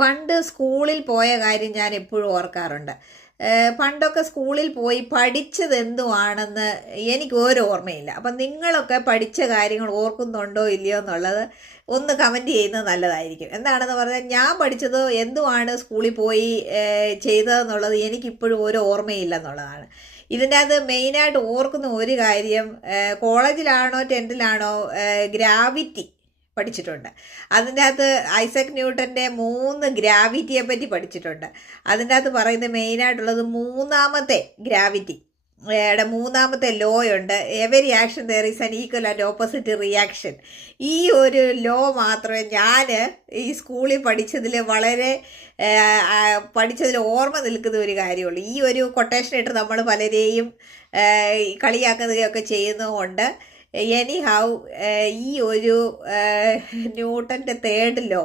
പണ്ട് സ്കൂളിൽ പോയ കാര്യം ഞാൻ എപ്പോഴും ഓർക്കാറുണ്ട്. പണ്ടൊക്കെ സ്കൂളിൽ പോയി പഠിച്ചത് എന്തുവാണെന്ന് എനിക്ക് ഒരു ഓർമ്മയില്ല. അപ്പം നിങ്ങളൊക്കെ പഠിച്ച കാര്യങ്ങൾ ഓർക്കുന്നുണ്ടോ ഇല്ലയോ എന്നുള്ളത് ഒന്ന് കമൻറ്റ് ചെയ്യുന്നത് നല്ലതായിരിക്കും. എന്താണെന്ന് പറഞ്ഞാൽ ഞാൻ പഠിച്ചത് എന്തുവാണ് സ്കൂളിൽ പോയി ചെയ്തതെന്നുള്ളത് എനിക്കിപ്പോഴും ഒരു ഓർമ്മയില്ല എന്നുള്ളതാണ്. ഇതിൻ്റെ അകത്ത് മെയിനായിട്ട് ഓർക്കുന്ന ഒരു കാര്യം, കോളേജിലാണോ 10th ഗ്രാവിറ്റി പഠിച്ചിട്ടുണ്ട്. അതിൻ്റെ അകത്ത് ഐസക് ന്യൂട്ടൻ്റെ 3 ഗ്രാവിറ്റിയെ പറ്റി പഠിച്ചിട്ടുണ്ട്. അതിൻ്റെ അകത്ത് പറയുന്നത് മെയിനായിട്ടുള്ളത് മൂന്നാമത്തെ ഗ്രാവിറ്റി മൂന്നാമത്തെ ലോ ഉണ്ട്. Every action there is an equal and opposite reaction. ഈ ഒരു ലോ മാത്രമേ ഞാൻ ഈ സ്കൂളിൽ പഠിച്ചതിൽ വളരെ പഠിച്ചതിൽ ഓർമ്മ നിൽക്കുന്ന ഒരു കാര്യമുള്ളൂ. ഈ ഒരു കൊട്ടേഷൻ ഇട്ട് നമ്മൾ പലരെയും കളിയാക്കുകയൊക്കെ ചെയ്യുന്നതുകൊണ്ട് എനി ഹൗ ഈ ഒരു ന്യൂട്ടൻ്റെ 3rd ലോ